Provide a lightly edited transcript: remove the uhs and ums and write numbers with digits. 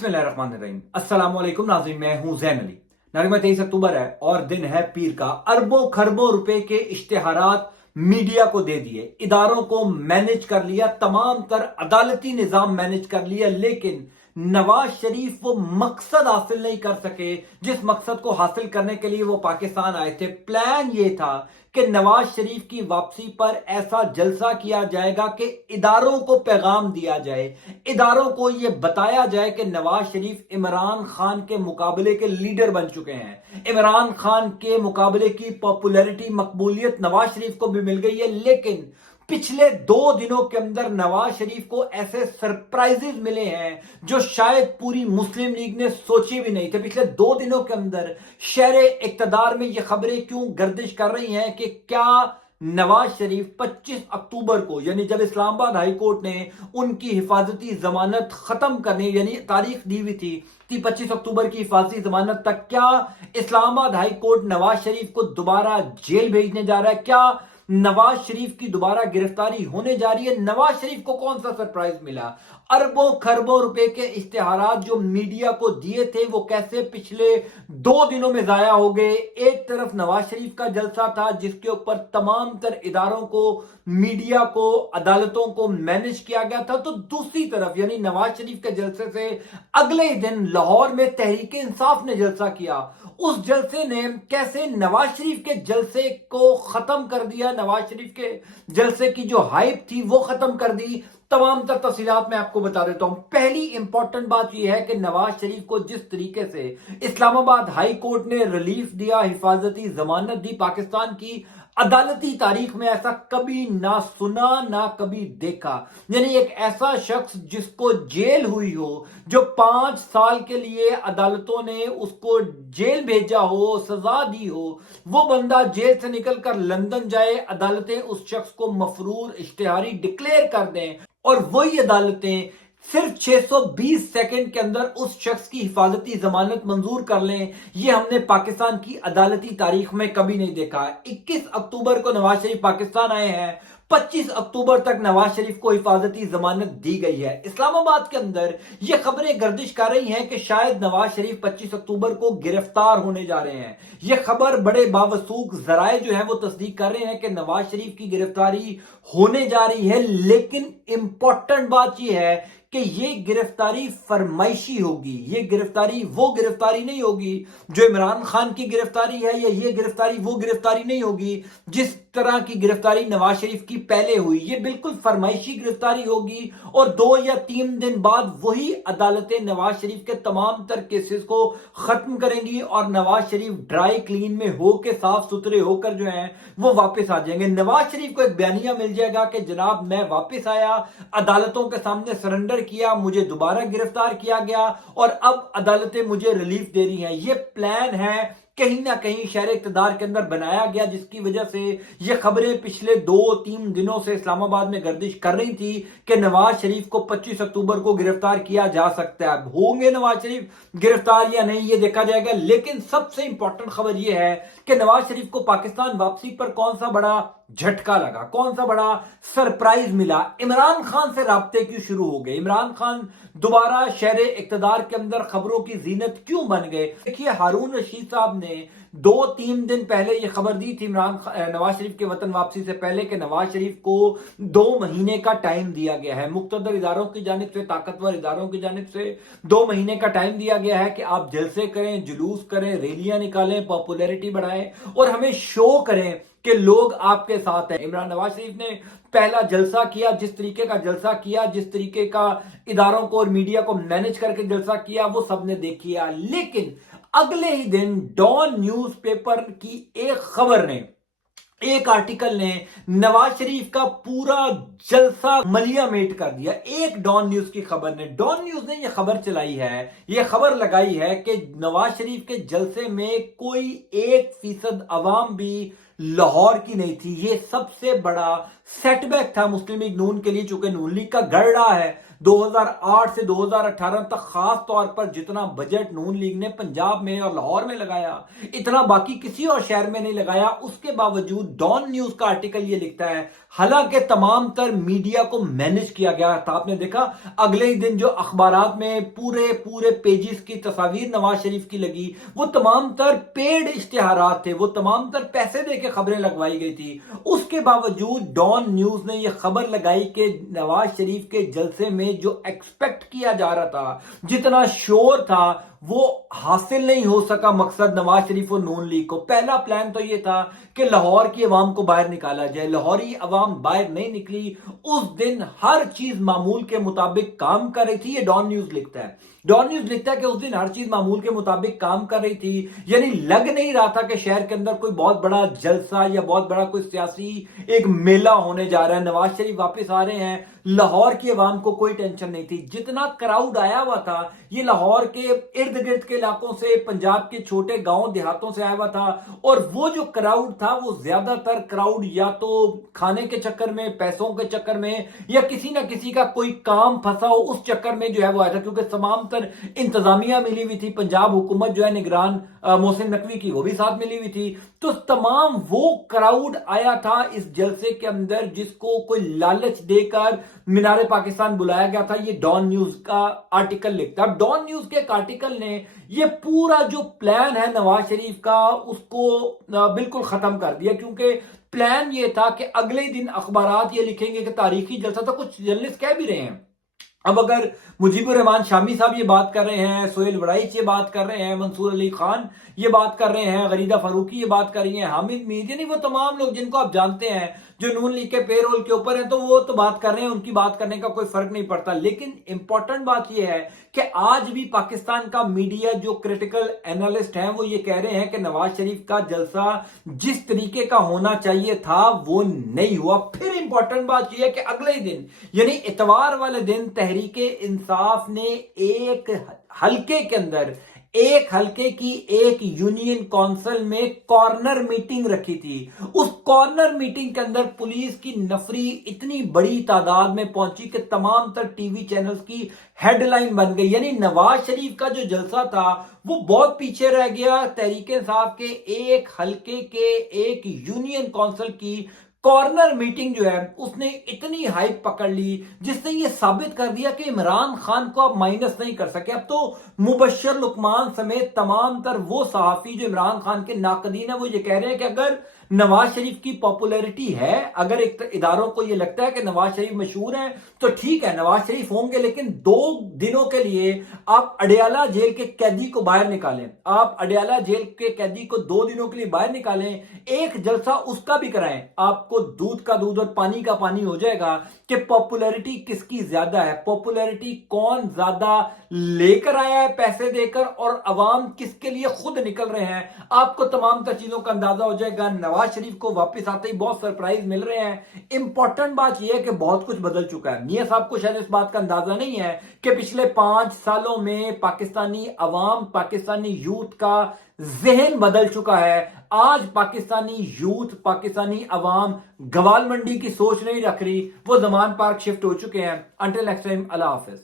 बिस्मिल्लाहिर्रहमानिर्रहीम। अस्सलाम वालेकुम नाज़रीन, मैं हूं ज़ैन अली। नाज़रीन, 23 अक्टूबर है और दिन है पीर का। अरबों खरबों रुपए के इश्तिहारात मीडिया को दे दिए, इदारों को मैनेज कर लिया, तमाम तर अदालती निजाम मैनेज कर लिया, लेकिन नवाज शरीफ वो मकसद हासिल नहीं कर सके जिस मकसद को हासिल करने के लिए वो पाकिस्तान आए थे। प्लान ये था कि नवाज शरीफ की वापसी पर ऐसा जलसा किया जाएगा कि इदारों को पैगाम दिया जाए, इदारों को यह बताया जाए कि नवाज शरीफ इमरान खान के मुकाबले के लीडर बन चुके हैं। इमरान खान के मुकाबले की पॉपुलैरिटी, मकबूलियत नवाज शरीफ को भी मिल गई है, लेकिन पिछले 2 दिनों के अंदर नवाज शरीफ को ऐसे सरप्राइजेस मिले हैं जो शायद पूरी मुस्लिम लीग ने सोचे भी नहीं थे। पिछले 2 दिनों के अंदर शहरे इक्तदार में ये खबरें क्यों गर्दिश कर रही हैं कि क्या नवाज शरीफ 25 अक्टूबर को, यानी जब इस्लामाबाद हाई कोर्ट ने उनकी हिफाजती जमानत खत्म करने यानी तारीख दी हुई थी कि 25 अक्टूबर की हिफाजती जमानत तक, क्या इस्लामाबाद हाई कोर्ट नवाज शरीफ को दोबारा जेल भेजने जा रहा है? क्या नवाज शरीफ की दोबारा गिरफ्तारी होने जा रही है? नवाज शरीफ को कौन सा सरप्राइज मिला? अरबों खरबों रुपए के इश्तिहारात जो मीडिया को दिए थे वो कैसे पिछले 2 दिनों में जाया हो गए? एक तरफ नवाज शरीफ का जलसा था जिसके ऊपर तमाम तर इदारों को, मीडिया को, अदालतों को मैनेज किया गया था, तो दूसरी तरफ यानी नवाज शरीफ के जलसे से अगले ही दिन लाहौर में तहरीक इंसाफ ने जलसा किया। उस जलसे ने कैसे नवाज शरीफ के जलसे को खत्म कर दिया, नवाज शरीफ के जलसे की जो हाइप थी वो खत्म कर दी। तमाम तर तफसीलात मैं आपको बता देता हूं। पहली इंपॉर्टेंट बात यह है कि नवाज शरीफ को जिस तरीके से इस्लामाबाद हाई कोर्ट ने रिलीफ दिया, हिफाजती जमानत दी, पाकिस्तान की अदालती तारीख में ऐसा कभी ना सुना ना कभी देखा। यानी एक ऐसा शख्स जिसको जेल हुई हो, जो 5 साल के लिए अदालतों ने उसको जेल भेजा हो, सजा दी हो, वो बंदा जेल से निकलकर लंदन जाए, अदालतें उस शख्स को मफरूर इश्तिहारी डिक्लेयर कर दें और वही अदालतें सिर्फ 620 सेकंड के अंदर उस शख्स की हिफाजती जमानत मंजूर कर लें, यह हमने पाकिस्तान की अदालती तारीख में कभी नहीं देखा। 21 अक्टूबर को नवाज शरीफ पाकिस्तान आए हैं, 25 अक्टूबर तक नवाज शरीफ को हिफाजती जमानत दी गई है। इस्लामाबाद के अंदर यह खबरें गर्दिश कर रही हैं कि शायद नवाज शरीफ 25 अक्टूबर को गिरफ्तार होने जा रहे हैं। यह खबर बड़े बावसूख जराए जो है वो तस्दीक कर रहे हैं कि नवाज शरीफ की गिरफ्तारी होने जा रही है, लेकिन इंपॉर्टेंट बात यह है कि ये गिरफ्तारी फरमाइशी होगी। ये गिरफ्तारी वो गिरफ्तारी नहीं होगी जो इमरान खान की गिरफ्तारी है, या ये गिरफ्तारी वो गिरफ्तारी नहीं होगी जिस तरह की गिरफ्तारी नवाज शरीफ की पहले हुई। ये बिल्कुल फरमाइशी गिरफ्तारी होगी और 2 या 3 दिन बाद वही अदालतें नवाज शरीफ के तमाम तर केसेस को खत्म करेंगी और नवाज शरीफ ड्राई क्लीन में होकर, साफ सुथरे होकर जो है वो वापस आ जाएंगे। नवाज शरीफ को एक बयानिया मिल जाएगा कि जनाब मैं वापस आया, अदालतों के सामने सरेंडर किया, मुझे दोबारा गिरफ्तार किया गया और अब अदालतें मुझे रिलीफ दे रही हैं। यह प्लान है कहीं ना कहीं शहर इक्तदार के अंदर बनाया गया, जिसकी वजह से ये खबरें पिछले 2-3 दिनों से इस्लामाबाद में गर्दिश कर रही थी कि नवाज शरीफ को 25 अक्टूबर को गिरफ्तार किया जा सकता है। होंगे नवाज शरीफ गिरफ्तार या नहीं ये देखा जाएगा, लेकिन सबसे इंपॉर्टेंट खबर यह है कि नवाज शरीफ को पाकिस्तान वापसी पर कौन सा बड़ा झटका लगा, कौन सा बड़ा सरप्राइज मिला। इमरान खान से राब्ते क्यों शुरू हो गए? इमरान खान दोबारा शहर इक्तदार के अंदर खबरों की जीनत क्यों बन गए? देखिए, हारून रशीद साहब ने 2-3 दिन पहले यह खबर दी थी नवाज शरीफ के वतन वापसी से पहले कि नवाज शरीफ को 2 महीने का टाइम दिया गया है। मुक्तदर इदारों की जानिब से, ताकतवर इदारों की जानिब से 2 महीने का टाइम दिया गया है कि आप जलसे करें, जुलूस करें, रैलियां निकालें, पॉपुलैरिटी बढ़ाएं और हमें शो करें कि लोग आपके साथ हैं। इमरान नवाज शरीफ ने पहला जलसा किया, जिस तरीके का जलसा किया, जिस तरीके का इदारों को और मीडिया को मैनेज करके जलसा किया, वो सबने देखिया। लेकिन अगले ही दिन डॉन न्यूज़पेपर की एक खबर ने, एक आर्टिकल ने नवाज शरीफ का पूरा जलसा मलियामेट कर दिया। एक डॉन न्यूज की खबर ने, डॉन न्यूज ने यह खबर चलाई है, यह खबर लगाई है कि नवाज शरीफ के जलसे में कोई 1% अवाम भी लाहौर की नहीं थी। यह सबसे बड़ा सेटबैक था मुस्लिम लीग नून के लिए, चूंकि नून लीग का गढ़ रहा है 2008 से 2018 तक खास तौर पर जितना बजट नून लीग ने पंजाब में और लाहौर में लगाया, इतना बाकी किसी और शहर में नहीं लगाया। उसके बावजूद डॉन न्यूज का आर्टिकल ये लिखता है, हालांकि तमाम तर मीडिया को मैनेज किया गया था। आपने देखा अगले ही दिन जो अखबारात में पूरे पूरे पेजेस की तस्वीर नवाज शरीफ की लगी, वो तमाम तर पेड इश्तिहारात थे, वो तमाम तर पैसे दे के खबरें लगवाई गई थी। उसके बावजूद डॉन न्यूज ने यह खबर लगाई कि नवाज शरीफ के जलसे में जो एक्सपेक्ट किया जा रहा था, जितना शोर था, वो हासिल नहीं हो सका मकसद नवाज शरीफ और नून लीग को। पहला प्लान तो ये था कि लाहौर की अवाम को बाहर निकाला जाए, लाहौरी अवाम बाहर नहीं निकली। उस दिन हर चीज मामूल के मुताबिक काम कर रही थी, ये डॉन न्यूज लिखता है। डॉन न्यूज लिखता है कि उस दिन हर चीज मामूल के मुताबिक काम कर रही थी, यानी लग नहीं रहा था कि शहर के अंदर कोई बहुत बड़ा जलसा या बहुत बड़ा कोई सियासी एक मेला होने जा रहा है। नवाज शरीफ वापस आ रहे हैं, लाहौर की अवाम को कोई टेंशन नहीं थी। जितना क्राउड आया हुआ था, ये लाहौर के इर्द गिर्द के इलाकों से, पंजाब के छोटे गांव देहातों से आया हुआ था, और वो जो क्राउड था वो ज्यादातर क्राउड या तो खाने के चक्कर में, पैसों के चक्कर में, या किसी ना किसी का कोई काम फंसा हो उस चक्कर में जो है वो आया था। क्योंकि तमाम तर इंतजामिया मिली हुई थी, पंजाब हुकूमत जो है निगरान मोहसिन नकवी की, वो भी साथ मिली हुई थी। तो तमाम वो क्राउड आया था इस जलसे के अंदर जिसको कोई लालच देकर मीनारे पाकिस्तान बुलाया गया था। ये डॉन न्यूज का आर्टिकल लिखता है। डॉन न्यूज के एक आर्टिकल ने ये पूरा जो प्लान है नवाज शरीफ का उसको बिल्कुल खत्म कर दिया। क्योंकि प्लान ये था कि अगले दिन अखबारात ये लिखेंगे कि तारीखी जलसा था, कुछ जर्नलिस्ट कह भी रहे हैं। अब अगर मुजीबुर रहमान शामी साहब ये बात कर रहे हैं, सोहेल वड़ाइच ये बात कर रहे हैं, मंसूर अली खान ये बात कर रहे हैं, गरीदा फारूकी ये बात कर रही हैं, हामिद मीर, यानी वो तमाम लोग जिनको आप जानते हैं जो नून लीग के पेरोल के ऊपर हैं, तो वो तो बात कर रहे हैं, उनकी बात करने का कोई फर्क नहीं पड़ता। लेकिन इंपॉर्टेंट बात यह है कि आज भी पाकिस्तान का मीडिया जो क्रिटिकल एनालिस्ट हैं वो ये कह रहे हैं कि नवाज शरीफ का जलसा जिस तरीके का होना चाहिए था वो नहीं हुआ। फिर इंपॉर्टेंट बात यह है कि अगले दिन यानी इतवार वाले दिन तहरीके इंसाफ ने एक हलके के अंदर, एक हलके की एक यूनियन काउंसिल में कॉर्नर मीटिंग रखी थी। उस कॉर्नर मीटिंग के अंदर पुलिस की नफरी इतनी बड़ी तादाद में पहुंची कि तमाम तर टीवी चैनल्स की हेडलाइन बन गई। यानी नवाज शरीफ का जो जलसा था वो बहुत पीछे रह गया। तहरीके इंसाफ के एक हलके के एक यूनियन काउंसिल की कॉर्नर मीटिंग जो है उसने इतनी हाइप पकड़ ली जिसने ये साबित कर दिया कि इमरान खान को आप माइनस नहीं कर सके। अब तो मुबश्शिर लुकमान समेत तमाम तर वो सहाफी जो इमरान खान के नाकदीन है वो ये कह रहे हैं कि अगर नवाज शरीफ की पॉपुलैरिटी है, अगर एक इदारों को ये लगता है कि नवाज शरीफ मशहूर हैं तो ठीक है नवाज शरीफ होंगे, लेकिन 2 दिनों के लिए आप अडयाला जेल के कैदी को बाहर निकालें, आप अडयाला जेल के कैदी को 2 दिनों के लिए बाहर निकालें, एक जलसा उसका भी कराएं, आपको दूध का दूध और पानी का पानी हो जाएगा कि पॉपुलैरिटी किसकी ज्यादा है, पॉपुलैरिटी कौन ज्यादा लेकर आया है पैसे देकर, और अवाम किसके लिए खुद निकल रहे हैं। आपको तमाम तर चीजों का अंदाजा हो जाएगा। नवाज शरीफ को वापस आते ही बहुत सरप्राइज मिल रहे हैं। इंपॉर्टेंट बात यह है कि बहुत कुछ बदल चुका है। मियां साहब को शायद इस बात का अंदाजा नहीं है कि पिछले 5 सालों में पाकिस्तानी अवाम, पाकिस्तानी यूथ का जहन बदल चुका है। आज पाकिस्तानी यूथ, पाकिस्तानी अवाम गवाल मंडी की सोच नहीं रख रही, वो जमान पार्क शिफ्ट हो चुके हैं। अंटिल नेक्स्ट टाइम, अल्लाह हाफिज।